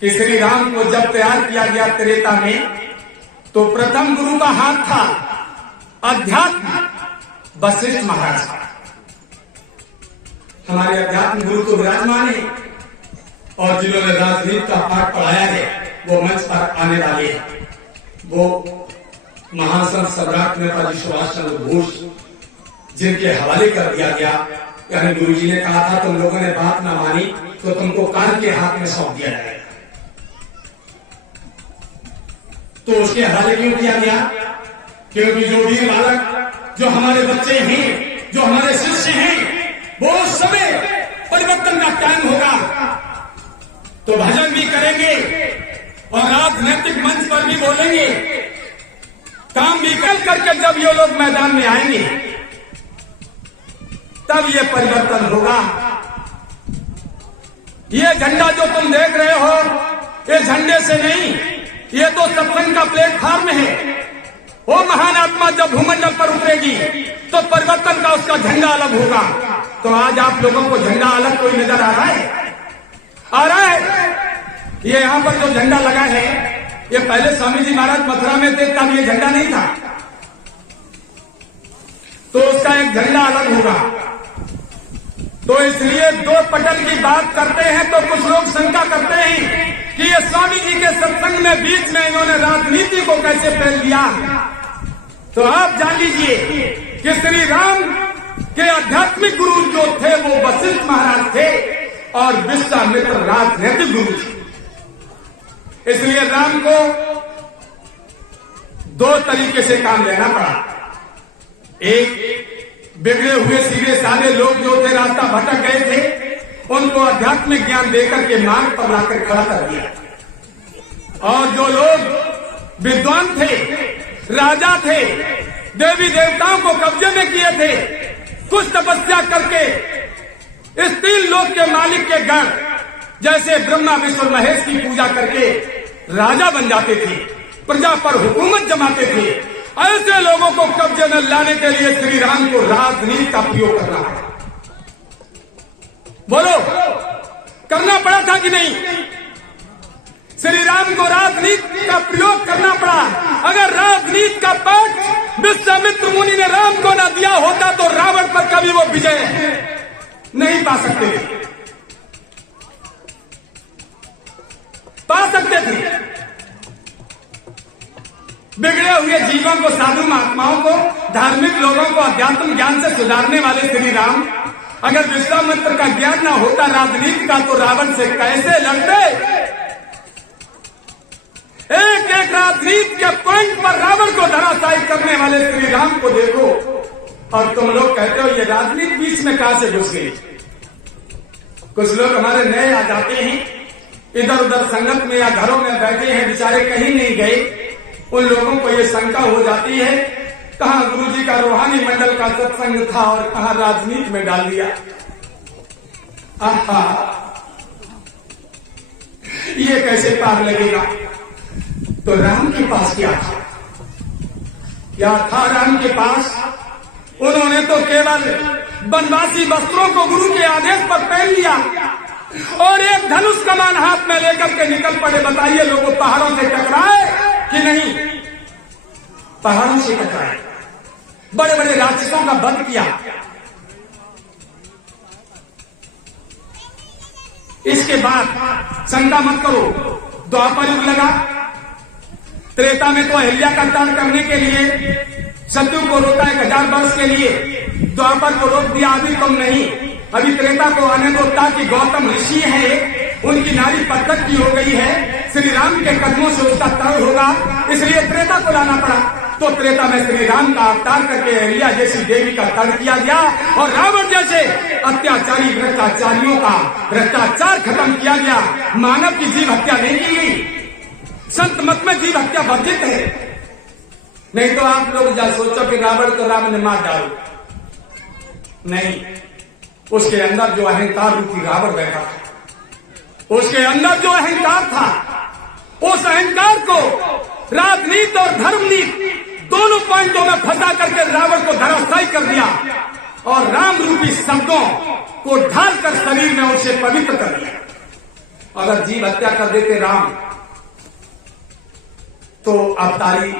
कि श्री राम को जब तैयार किया गया त्रेता में, तो प्रथम गुरु का हाथ था अध्यात्म वशिष्ठ महाराज का। हमारे अध्यात्म गुरु तो विराजमान है, और जिन्होंने राजनीति का पाठ पढ़ाया है वो मंच पर आने वाले हैं। वो महान संत सम्राट नेताजी सुभाष चंद्र बोस, जिनके हवाले कर दिया गया। यानी गुरु जी ने कहा था तुम लोगों ने बात ना मानी तो तुमको कान के हाथ में सौंप दिया जाएगा। तो उसके हवाले क्यों किया गया? क्योंकि जो वीर बालक, जो हमारे बच्चे हैं, जो हमारे शिष्य हैं, वो उस समय परिवर्तन का टाइम होगा तो भजन भी करेंगे और राजनीतिक मंच पर भी बोलेंगे, काम भी करके जब ये लोग मैदान में आएंगे तब ये परिवर्तन होगा। ये झंडा जो तुम देख रहे हो, ये झंडे से नहीं, ये तो सत्संग का प्लेटफॉर्म है। वो महान आत्मा जब भूमंडल पर उतरेगी तो परिवर्तन का उसका झंडा अलग होगा। तो आज आप लोगों को झंडा अलग कोई नजर आ रहा है? आ रहा है? ये यहाँ पर जो झंडा लगा है, ये पहले स्वामी जी महाराज मथुरा में थे तब ये झंडा नहीं था, तो उसका एक झंडा अलग होगा। तो इसलिए दो पटल की बात करते हैं तो कुछ लोग शंका करते हैं कि ये स्वामी जी के सत्संग में बीच में इन्होंने राजनीति को कैसे फैल दिया। तो आप जान लीजिए कि श्री राम के आध्यात्मिक गुरु जो थे वो वशिष्ठ महाराज थे और विश्वामित्र राजनीतिक गुरु थे। इसलिए राम को दो तरीके से काम लेना पड़ा। एक, बिगड़े हुए सीधे साधे लोग जो थे, रास्ता भटक गए थे, उनको आध्यात्मिक ज्ञान देकर के मार्ग पर लाकर खड़ा कर दिया। और जो लोग विद्वान थे, राजा थे, देवी देवताओं को कब्जे में किए थे, कुछ तपस्या करके इस तीन लोक के मालिक के गण जैसे ब्रह्मा विष्णु महेश की पूजा करके राजा बन जाते थे, प्रजा पर हुकूमत जमाते थे, ऐसे लोगों को कब्जे में लाने के लिए श्री राम को राजनीति का प्रयोग करना पड़ा। बोलो, करना पड़ा था कि नहीं? श्री राम को राजनीति का प्रयोग करना पड़ा। अगर राजनीति का पाठ विश्वामित्र मुनि ने राम को न दिया होता तो रावण पर कभी वो विजय नहीं पा सकते थे। बिगड़े हुए जीवों को, साधु महात्माओं को, धार्मिक लोगों को अध्यात्म ज्ञान से सुधारने वाले श्री राम अगर विश्वामित्र का ज्ञान ना होता राजनीति का तो रावण से कैसे लड़ते? एक एक राजनीति के पॉइंट पर रावण को धराशायी करने वाले श्री राम को देखो, और तुम लोग कहते हो ये राजनीति बीच में कहां से घुस गई? कुछ लोग हमारे नए आ जाते हैं, इधर उधर संगत में या घरों में बैठे हैं, बेचारे कहीं नहीं गए। उन लोगों को ये शंका हो जाती है कहां गुरुजी का रूहानी मंडल का सत्संग था और कहां राजनीति में डाल दिया। आहा, ये कैसे पार लगेगा? तो राम के पास क्या था राम के पास? उन्होंने तो केवल वनवासी वस्त्रों को गुरु के आदेश पर पहन लिया और एक धनुष कमान हाथ में लेकर के निकल पड़े। बताइए लोगों, पहाड़ों से टकराए कि नहीं? पहाड़ों से टकराए, बड़े बड़े राक्षसों का वध किया। इसके बाद शंका मत करो, द्वापर युग लगा। त्रेता में तो अहिल्या का ताड़ करने के लिए शत्रु को रोका 1000 वर्ष के लिए, द्वापर को रोक दिया, अभी कम नहीं, अभी त्रेता को आने दो ताकि गौतम ऋषि है, उनकी नारी पत्थर की हो गई है, श्री राम के कदमों से उसका तय होगा, इसलिए त्रेता को लाना पड़ा। तो त्रेता में श्री राम का अवतार करके अहिल्या जैसी देवी का तड़ किया गया और रावण जैसे अत्याचारी भ्रष्टाचारियों का भ्रष्टाचार खत्म किया गया। मानव की जीव हत्या नहीं की गई। संत मत में जीव हत्या वर्जित है। नहीं तो आप लोग जा सोचो कि रावण को राम ने मार डालो, नहीं, उसके अंदर जो अहंकार रूपी रावण बैठा था, उसके अंदर जो अहंकार था, उस अहंकार को राजनीति और धर्मनीति दोनों पॉइंटों में फंसा करके रावण को धराशायी कर दिया और राम रूपी शब्दों को ढालकर शरीर में उसे पवित्र कर दिया। अगर जीव हत्या कर देते राम तो अवतारी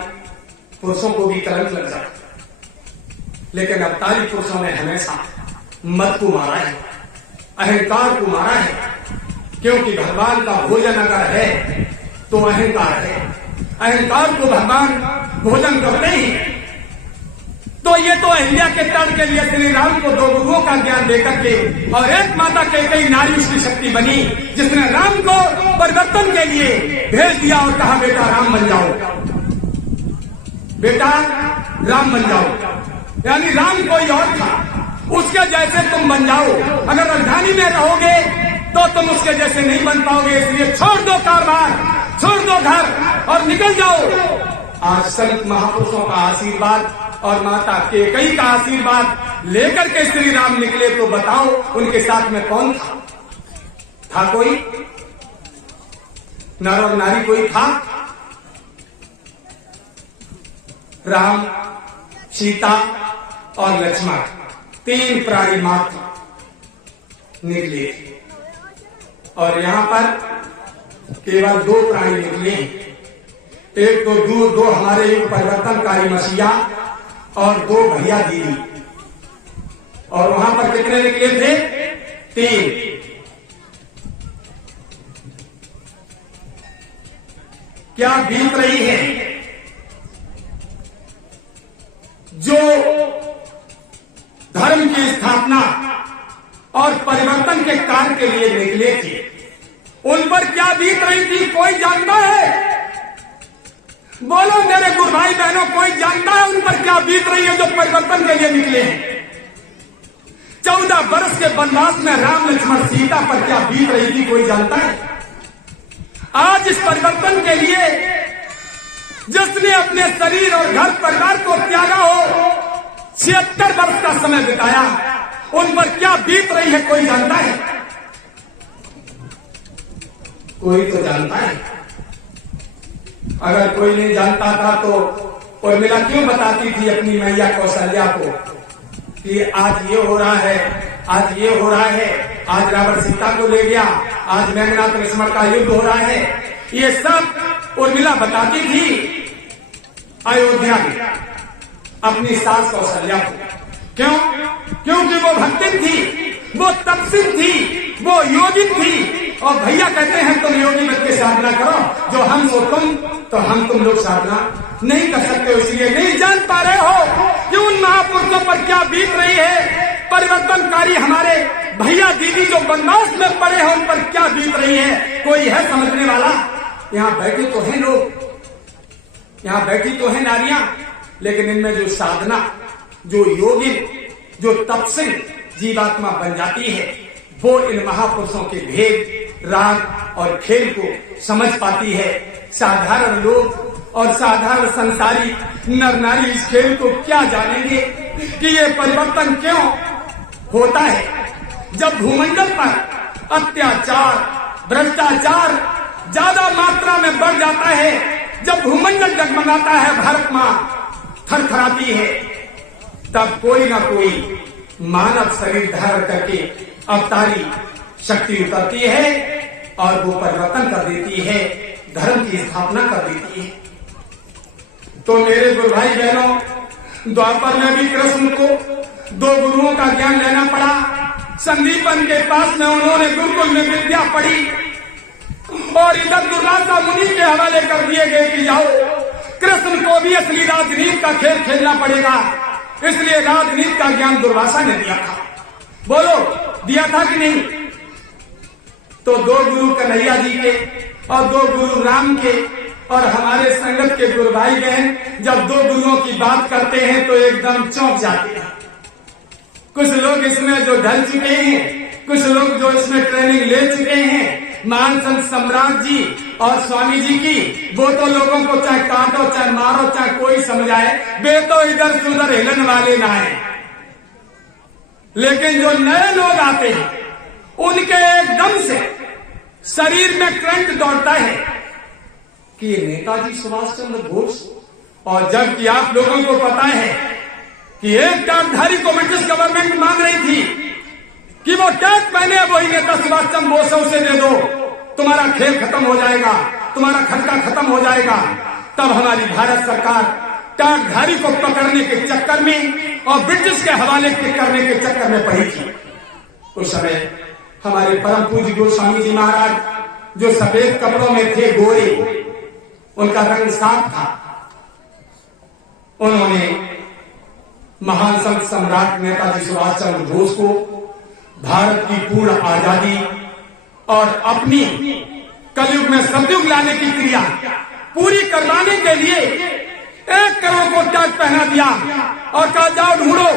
पुरुषों को भी कलंक लग जाता, लेकिन अवतारी पुरुषों ने हमेशा मत को मारा है, अहंकार को मारा है, क्योंकि भगवान का भोजन अगर है तो अहंकार है, अहंकार को भगवान भोजन करते ही। तो ये तो अहिल्या के तर्क के लिए श्री राम को दो गुरुओं का ज्ञान देकर के और एक माता के कई नारी उसकी शक्ति बनी, जिसने राम को परिवर्तन के लिए भेज दिया और कहा बेटा राम बन जाओ, बेटा राम बन जाओ। यानी राम कोई और था, उसके जैसे तुम बन जाओ। अगर राजधानी में रहोगे तो तुम उसके जैसे नहीं बन पाओगे, इसलिए छोड़ दो कारोबार, छोड़ दो घर और निकल जाओ। आज संत महापुरुषों का आशीर्वाद और माता कैकेयी का आशीर्वाद लेकर के श्री राम निकले, तो बताओ उनके साथ में कौन था? था कोई? नर और नारी कोई था? राम, सीता और लक्ष्मण, तीन प्राणी मात्र निकले और यहां पर केवल दो प्राणी निकले। एक तो दो हमारे परिवर्तनकारी मसीहा और दो भैया दीदी। और वहां पर कितने निकले थे? तीन। क्या बीत रही है? जो धर्म की स्थापना और परिवर्तन के कार्य के लिए निकले थे, उन पर क्या बीत रही थी? कोई जानता है? बोलो मेरे गुरु भाई बहनों, कोई जानता है उन पर क्या बीत रही है जो परिवर्तन के लिए निकले हैं? 14 वर्ष के वनवास में राम लक्ष्मण सीता पर क्या बीत रही थी, कोई जानता है? आज इस परिवर्तन के लिए जिसने अपने शरीर और घर परिवार को त्यागा हो, 76 वर्ष का समय बिताया, उन पर क्या बीत रही है, कोई जानता है? कोई तो जानता है। अगर कोई नहीं जानता था तो उर्मिला क्यों बताती थी अपनी मैया कौशल्या को कि आज ये हो रहा है, आज ये हो रहा है, आज रावण सीता को ले गया, आज मेघनाथ लक्ष्मण का युद्ध हो रहा है। ये सब उर्मिला बताती थी अयोध्या में अपनी सास कौशल्या को। क्यों? क्योंकि वो भक्तिन थी, वो तपस्वी थी, वो योगी थी। और भैया कहते हैं तुम योगी बन के साधना करो, जो हम हो तुम, तो हम तुम लोग साधना नहीं कर सकते, इसलिए नहीं जान पा रहे हो कि उन महापुरुषों पर क्या बीत रही है। परिवर्तनकारी हमारे भैया दीदी जो वनवास में पड़े हैं, उन पर क्या बीत रही है, कोई है समझने वाला? यहाँ बैठे तो हैं लोग, यहाँ बैठी तो है नारियां, लेकिन इनमें जो साधना, जो योगी, जो तपस्वी जीवात्मा बन जाती है, वो इन महापुरुषों के भेद, राग और खेल को समझ पाती है। साधारण लोग और साधारण संसारी नर नारी इस खेल को क्या जानेंगे कि ये परिवर्तन क्यों होता है। जब भूमंडल पर अत्याचार, भ्रष्टाचार ज्यादा मात्रा में बढ़ जाता है, जब भूमंडल डगमगाता है, भारत मां थरथराती है, तब कोई ना कोई मानव शरीर धारण करके अवतारी शक्ति उतरती है और वो परिवर्तन कर देती है, धर्म की स्थापना कर देती है। तो मेरे गुरु भाई बहनों, द्वापर में भी कृष्ण को 2 गुरुओं का ज्ञान लेना पड़ा। संदीपन के पास में उन्होंने गुरुकुल में विद्या पढ़ी और इधर दुर्वासा मुनि के हवाले कर दिए गए कि जाओ, कृष्ण को भी असली राजनीति का खेल खेलना पड़ेगा, इसलिए राजनीति का ज्ञान दुर्वासा ने दिया था। बोलो, दिया था कि नहीं? तो 2 गुरु कन्हैया जी के और 2 गुरु राम के और हमारे संगत के गुरु भाई बहन जब 2 गुरुओं की बात करते हैं तो एकदम चौंक जाते हैं। कुछ लोग इसमें जो ढल चुके हैं, कुछ लोग जो इसमें ट्रेनिंग ले चुके हैं, महान संत सम्राट जी और स्वामी जी की, वो तो लोगों को चाहे काटो, चाहे मारो, चाहे कोई समझाए, वे तो इधर से उधर हिलन वाले ना है। लेकिन जो नए लोग आते हैं, उनके एकदम से शरीर में करंट दौड़ता है कि ये नेताजी सुभाष चंद्र बोस, और जबकि आप लोगों को पता है कि एक टैक्सधारी को ब्रिटिश गवर्नमेंट मांग रही थी कि वो टैक्स पहने, वही नेता सुभाष चंद्र बोस उसे दे दो, तुम्हारा खेल खत्म हो जाएगा, तुम्हारा खटका खत्म हो जाएगा। तब हमारी भारत सरकार टाटधारी को पकड़ने के चक्कर में और ब्रिटिश के हवाले करने के चक्कर में पड़ी थी। उस समय हमारे परम पूज्य गोस्वामी जी महाराज जो सफेद कपड़ों में थे, गोरे, उनका रंग साफ था, उन्होंने महान संत सम्राट नेताजी सुभाष चंद्र बोस को भारत की पूर्ण आजादी और अपनी कलयुग में सतयुग लाने की क्रिया पूरी करवाने के लिए 1 करोड़ को टैग पहना दिया और कहा जाओ ढूंढो,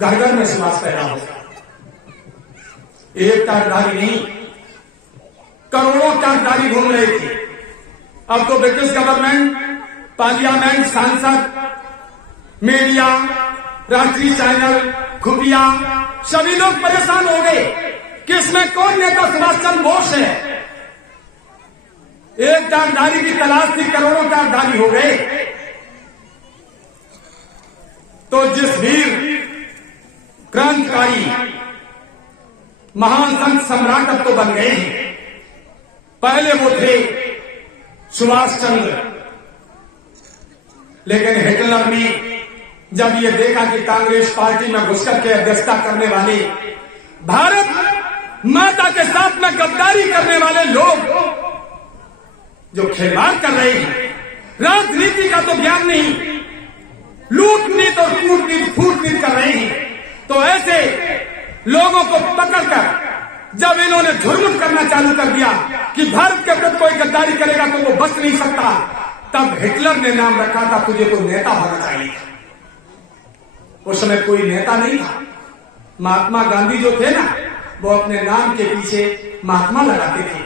घर घर में सुभाष पैदा हो। एक टैगधारी नहीं, करोड़ों टैगधारी घूम रहे थे। अब तो ब्रिटिश गवर्नमेंट, पार्लियामेंट, सांसद, मीडिया, राष्ट्रीय चैनल, खुफिया, सभी लोग परेशान हो गए कि इसमें कौन नेता सुभाष चंद्र बोस है। एक टैगधारी की तलाश थी, करोड़ों टैगधारी हो गए। तो जिस वीर क्रांतिकारी महान संत सम्राट अब तो बन गए हैं, पहले वो थे सुभाष चंद्र। लेकिन हिटलर ने जब ये देखा कि कांग्रेस पार्टी में घुसकर के अध्यक्षता करने वाले, भारत माता के साथ में गद्दारी करने वाले लोग जो खिलवाड़ कर रहे हैं, राजनीति का तो ज्ञान नहीं, लूटनीति और कूटनीति फूटनीति कर रहे हैं, तो ऐसे लोगों को पकड़कर जब इन्होंने झुरमुट करना चालू कर दिया कि भारत के प्रति कोई गद्दारी करेगा तो वो बच नहीं सकता, तब हिटलर ने नाम रखा था तुझे तो नेता होना चाहिए। उस समय कोई नेता नहीं था। महात्मा गांधी जो थे ना, वो अपने नाम के पीछे महात्मा लगाते थे।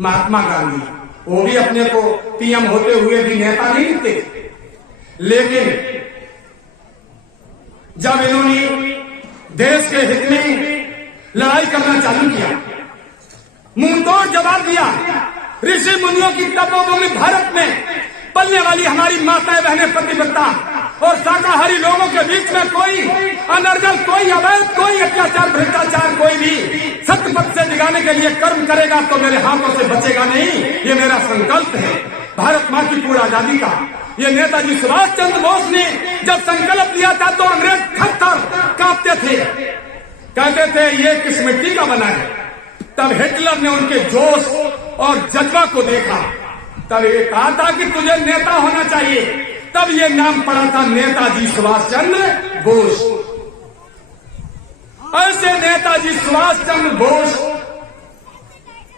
महात्मा गांधी, वो भी अपने को पीएम होते हुए भी नेता नहीं दिखते थे। लेकिन जब इन्होंने देश के हित में लड़ाई करना चालू किया, मुंहतोड़ जवाब दिया, ऋषि मुनियों की तपोभूमि भारत में पलने वाली हमारी माताएं बहनें प्रतिबद्धता और शाकाहारी लोगों के बीच में कोई अनर्गल, कोई अवैध, कोई अत्याचार, भ्रष्टाचार, कोई भी सत्य पथ से दिखाने के लिए कर्म करेगा तो मेरे हाथों से बचेगा नहीं। ये मेरा संकल्प है भारत मां की पूर्ण आजादी का। ये नेताजी सुभाष चंद्र बोस ने जब संकल्प लिया था तो अंग्रेज थर-थर कांपते थे, कहते थे ये किस मिट्टी का बना है। तब हिटलर ने उनके जोश और जज्बा को देखा, तब ये कहा था कि तुझे नेता होना चाहिए। तब ये नाम पड़ा था नेताजी सुभाष चंद्र बोस। ऐसे नेताजी सुभाष चंद्र बोस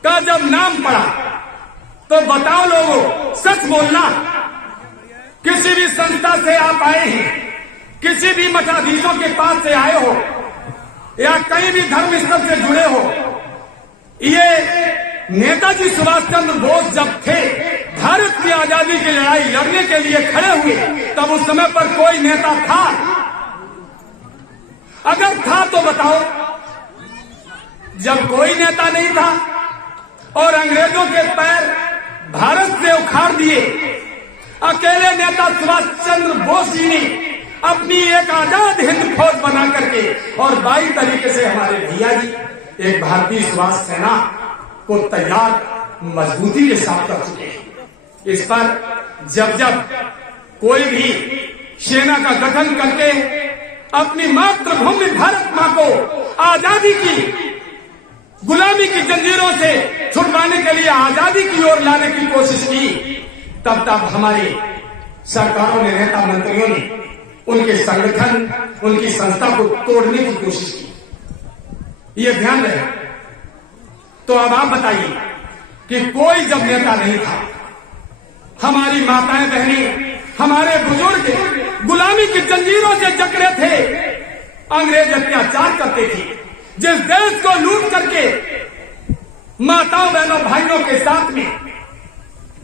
का जब नाम पड़ा तो बताओ लोगों, सच बोलना, किसी भी संस्था से आप आए हैं, किसी भी मठाधीशों के पास से आए हो या कहीं भी धर्म स्थल से जुड़े हो, ये नेताजी सुभाष चंद्र बोस जब थे, भारत की आजादी की लड़ाई लड़ने के लिए खड़े हुए, तब उस समय पर कोई नेता था? अगर था तो बताओ। जब कोई नेता नहीं था और अंग्रेजों के पैर भारत से उखाड़ दिए, अकेले नेता सुभाष चंद्र बोस जी ने अपनी एक आजाद हिंद फौज बना करके और बाई तरीके से हमारे भैया जी एक भारतीय सुभाष सेना को तैयार मजबूती के साथ कर चुके हैं। इस पर जब जब कोई भी सेना का गठन करके अपनी मातृभूमि भारत मां को आजादी की, गुलामी की जंजीरों से छुड़वाने के लिए आजादी की ओर लाने की कोशिश की, तब तब हमारी सरकारों ने, नेता मंत्रियों ने उनके संगठन, उनकी संस्था को तोड़ने की कोशिश की। ये ध्यान रहे। तो अब आप बताइए कि कोई जब नेता नहीं था, हमारी माताएं बहनें, हमारे बुजुर्ग गुलामी की जंजीरों से जकड़े थे, अंग्रेज अत्याचार करते थे, जिस देश को लूट करके माताओं बहनों भाइयों के साथ में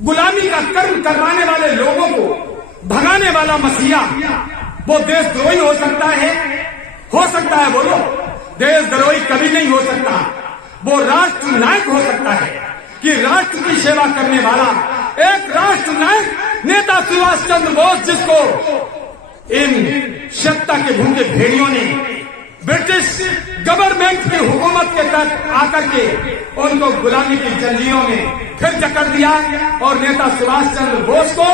गुलामी का कर्म करवाने वाले लोगों को भगाने वाला मसीहा, वो देशद्रोही हो सकता है? हो सकता है? बोलो। देशद्रोही कभी नहीं हो सकता। वो राष्ट्र नायक हो सकता है कि राष्ट्र की सेवा करने वाला एक राष्ट्र नायक नेता सुभाष चंद्र बोस, जिसको इन सत्ता के भूखे भेड़ियों ने ब्रिटिश गवर्नमेंट की हुकूमत के तहत आकर के उनको गुलामी की जंजीरों में फिर जकड़ दिया और नेता सुभाष चंद्र बोस को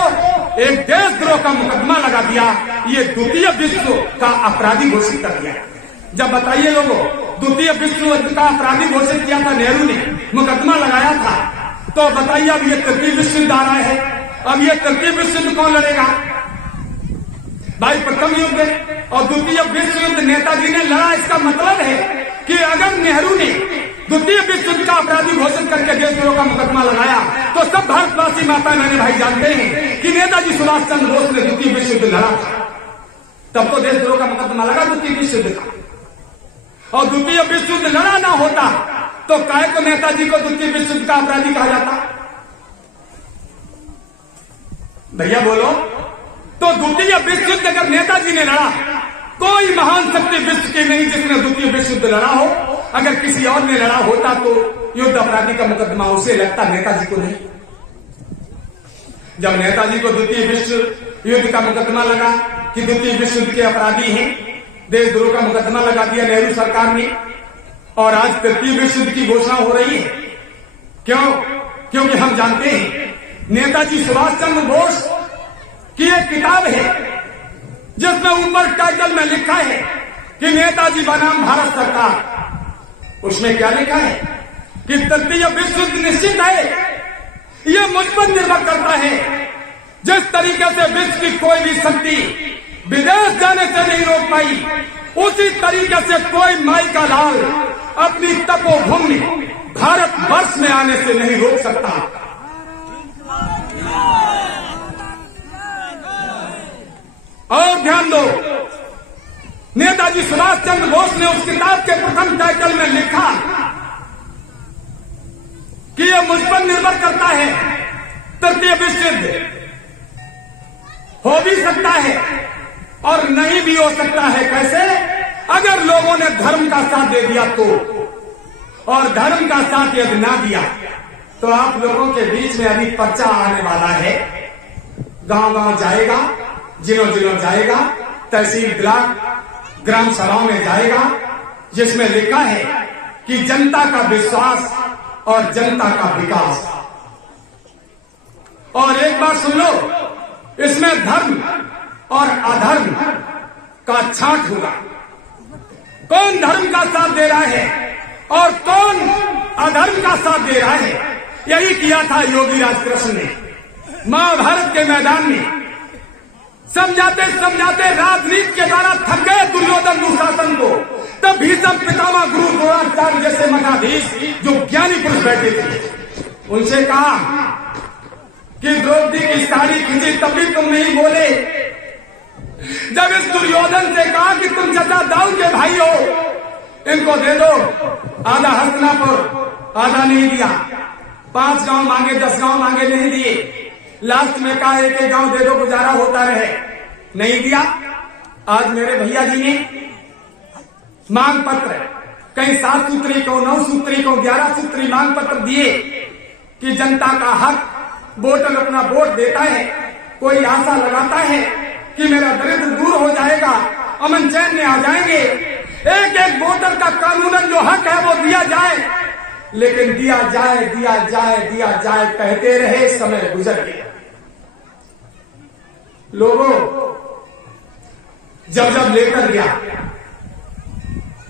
एक देशद्रोह का मुकदमा लगा दिया। ये द्वितीय विश्व का अपराधी घोषित कर दिया। जब बताइए लोगों, द्वितीय विश्व युद्ध का अपराधी घोषित किया था नेहरू ने, मुकदमा लगाया था, तो बताइए अब ये तृतीय विश्व युद्ध आ रहा है। अब ये तृतीय विश्व युद्ध कौन लड़ेगा भाई? प्रथम युद्ध और द्वितीय विश्व युद्ध नेताजी ने लड़ा। इसका मतलब है कि अगर नेहरू ने द्वितीय विश्व युद्ध का अपराधी घोषित करके देशद्रोह का मुकदमा लगाया तो सब भारतवासी माता बहने भाई जानते हैं कि नेताजी सुभाष चंद्र बोस ने द्वितीय विश्व युद्ध लड़ा था। तब तो देशद्रोह का मुकदमा लगा द्वितीय विश्व युद्ध का। और द्वितीय विश्व युद्ध लड़ा ना होता तो काय को नेताजी को द्वितीय विश्व युद्ध का अपराधी कहा जाता? भैया बोलो, तो द्वितीय विश्व युद्ध अगर नेताजी ने लड़ा, कोई महान शक्ति विश्व की नहीं जिसने द्वितीय विश्व युद्ध लड़ा हो। अगर किसी और ने लड़ा होता तो युद्ध अपराधी का मुकदमा उसे लगता, नेताजी को नहीं। जब नेताजी को द्वितीय विश्व युद्ध का मुकदमा लगा कि द्वितीय विश्व युद्ध के अपराधी हैं, देशद्रोह का मुकदमा लगा दिया नेहरू सरकार ने, और आज तृतीय विश्व युद्ध की घोषणा हो रही है। क्यों? क्योंकि हम जानते हैं नेताजी सुभाष चंद्र बोस की एक किताब है जिसमें ऊपर टाइटल में लिखा है कि नेताजी बनाम भारत सरकार। उसमें क्या लिखा है कि तृतीय विश्व युद्ध निश्चित है। यह मुझ पर निर्भर करता है। जिस तरीके से विश्व की कोई भी शक्ति विदेश जाने से नहीं रोक पाई, उसी तरीके से कोई माई का लाल अपनी तपोभूमि भारत वर्ष में आने से नहीं रोक सकता। और ध्यान दो, नेताजी सुभाष चंद्र बोस ने उस किताब के प्रथम टाइटल में लिखा कि यह मुझ पर निर्भर करता है। तृतीय विश्व युद्ध हो भी सकता है और नहीं भी हो सकता है। कैसे? अगर लोगों ने धर्म का साथ दे दिया तो, और धर्म का साथ यदि ना दिया तो आप लोगों के बीच में अभी पर्चा आने वाला है। गांव गांव जाएगा, जिलों जिलों जाएगा, तहसील ब्लॉक ग्राम सभाओं में जाएगा, जिसमें लिखा है कि जनता का विश्वास और जनता का विकास। और एक बात सुन लो, इसमें धर्म और अधर्म का छांट होगा। कौन धर्म का साथ दे रहा है और कौन अधर्म का साथ दे रहा है, यही किया था योगी राज कृष्ण ने महाभारत के मैदान में। समझाते समझाते राजनीति के द्वारा थक गए दुर्योधन दुशासन को। तब भीष्म पितामह गुरु द्रोणाचार्य जैसे मठाधीश जो ज्ञानी पुरुष बैठे थे, उनसे कहा कि द्रौपदी की साड़ी खींची तब भी तुम नहीं बोले। जब इस दुर्योधन से कहा कि तुम चचा दाऊ के भाई हो, इनको दे दो, आधा हस्तिनापुर आधा नहीं दिया। 5 गांव मांगे, 10 गांव मांगे, नहीं दिए। लास्ट में कहा एक गांव दे दो, गुजारा होता रहे, नहीं दिया। आज मेरे भैया जी ने मांग पत्र, कहीं 7 सूत्री को, 9 सूत्री को, 11 सूत्री मांग पत्र दिए कि जनता का हक, वोटर अपना वोट देता है, कोई आशा लगाता है कि मेरा दरिद्र दूर हो जाएगा, अमन चैन में आ जाएंगे, एक एक वोटर का कानूनन जो हक है वो दिया जाए। लेकिन दिया जाए दिया जाए दिया जाए कहते रहे, समय गुजर गया। लोगों, जब जब लेकर गया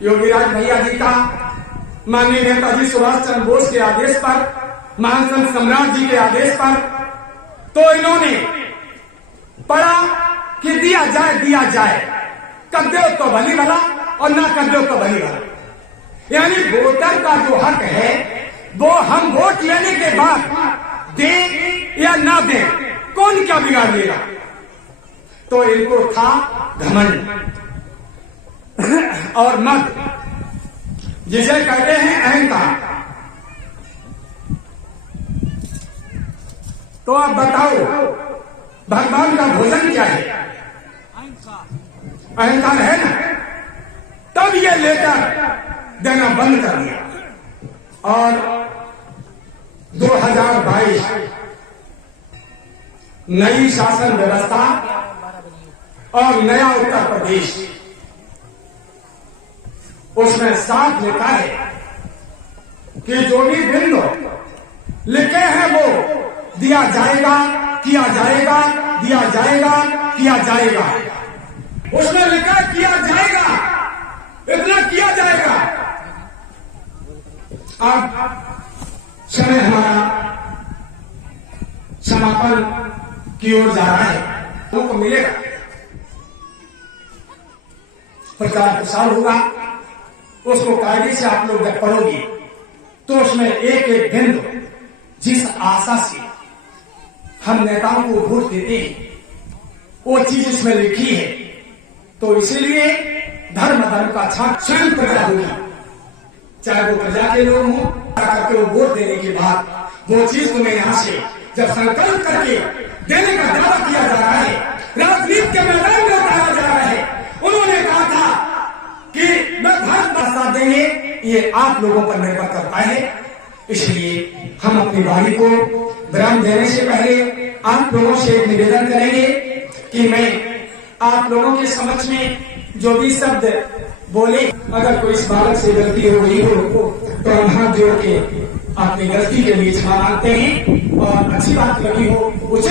योगीराज भैया जी का माननीय नेताजी सुभाष चंद्र बोस के आदेश पर, महान संत सम्राट जी के आदेश पर, तो इन्होंने पढ़ा कि दिया जाए, कर दो तो भली भला और ना कर दो तो भली भला। यानी वोटर का जो हक है वो हम वोट लेने के बाद दें या ना दें, कौन क्या बिगाड़ लेगा। तो इनको था घमंड और मद, जिसे कहते हैं अहंकार। तो आप बताओ भगवान का भोजन क्या है? अहंकार है ना। तब ये लेकर देना बंद कर दिया और 2022 नई शासन व्यवस्था और नया उत्तर प्रदेश उसमें साफ लिखा है कि जो भी बिंदु लिखे हैं वो दिया जाएगा, किया जाएगा, दिया जाएगा, किया जाएगा। उसमें लिखा किया जाएगा, इतना किया जाएगा। अब समय हमारा समापन की ओर जा रहा है। लोगों को मिलेगा, प्रचार प्रसार होगा, उसको कायदे से आप लोग जब पढ़ोगे तो उसमें एक एक बिंदु जिस आशा से हम नेताओं को वोट देते हैं वो चीज इसमें लिखी है। तो इसीलिए धर्म का छाप स्वयं प्रजा होगी, चाहे वो प्रजा के लोग हों, करके वो वोट देने के बाद वो चीज तुम्हें यहाँ से जब संकल्प करके देने का दावा किया जा रहा है, राजनीति के मैदान में उतारा जा रहा है। उन्होंने कहा था कि मैं धर्म का साथ देंगे, ये आप लोगों पर निर्भर करता है। इसलिए हम अपनी बारी को विराम देने से पहले आप लोगों से एक निवेदन करेंगे कि मैं आप लोगों के समक्ष में जो भी शब्द बोले, अगर कोई इस बालक से गलती हो गई हो तो हम हाथ जोड़ के अपनी गलती के लिए क्षमा मांगते हैं और अच्छी बात लगी हो उसे